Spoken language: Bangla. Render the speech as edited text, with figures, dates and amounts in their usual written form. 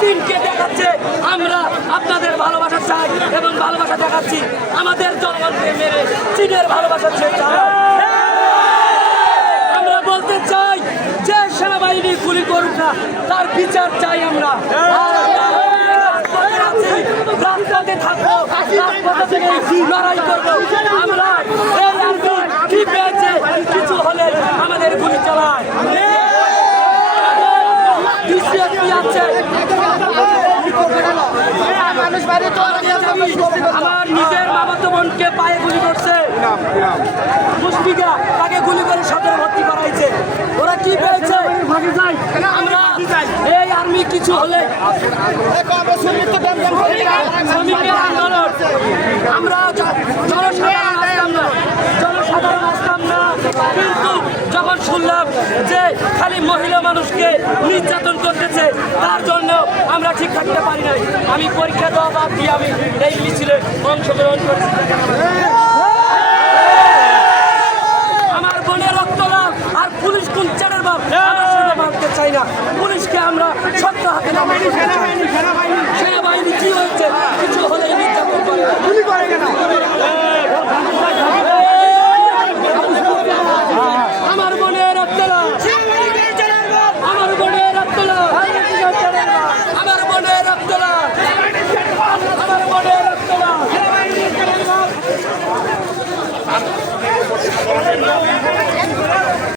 চীনকে দেখাচ্ছে আমরা আপনাদের ভালোবাসা চাই এবং ভালোবাসা দেখাচ্ছি। আমাদের জনগণকে মেরে চীনের ভালোবাসা চাই। আমরা বলতে চাই যে সেনাবাহিনী গুলি করুক না, তার বিচার চাই আমরা। রাজপথে থাকবো, রাজপথে থেকে লড়াই করবো। আমরা এই আর্মি কি পেয়েছে, কিছু হলে আমাদের গুলি চালায়। আমার নিজের মামাতো বোনকে পায়ে গুলি করছে, মুশফিকা তাকে গুলি করে সদরে ভর্তি করা হয়েছে। ওরা কি পেয়েছে? আমরা এই আর্মি কিছু হলে শ্রমিকের আন্দোলন, আমরা জনসাধারণ আসতাম না, কিন্তু যখন শুনলাম যে খালি মহিলা মানুষকে নির্যাতন করতেছে, তার জন্য আমরা ঠিক থাকতে পারি নাই। আমি পরীক্ষা দেওয়া বাদ দিয়ে আমি এই মিছিলে অংশগ্রহণ করেছি। আমার বোনের রক্ত লাভ আর পুলিশ কোন চ্যাটার বাপ মানতে চাই না। পুলিশকে আমরা শক্ত হাতে সেনাবাহিনী কি হয়েছে, কিছু হলে নির্যাতন করে।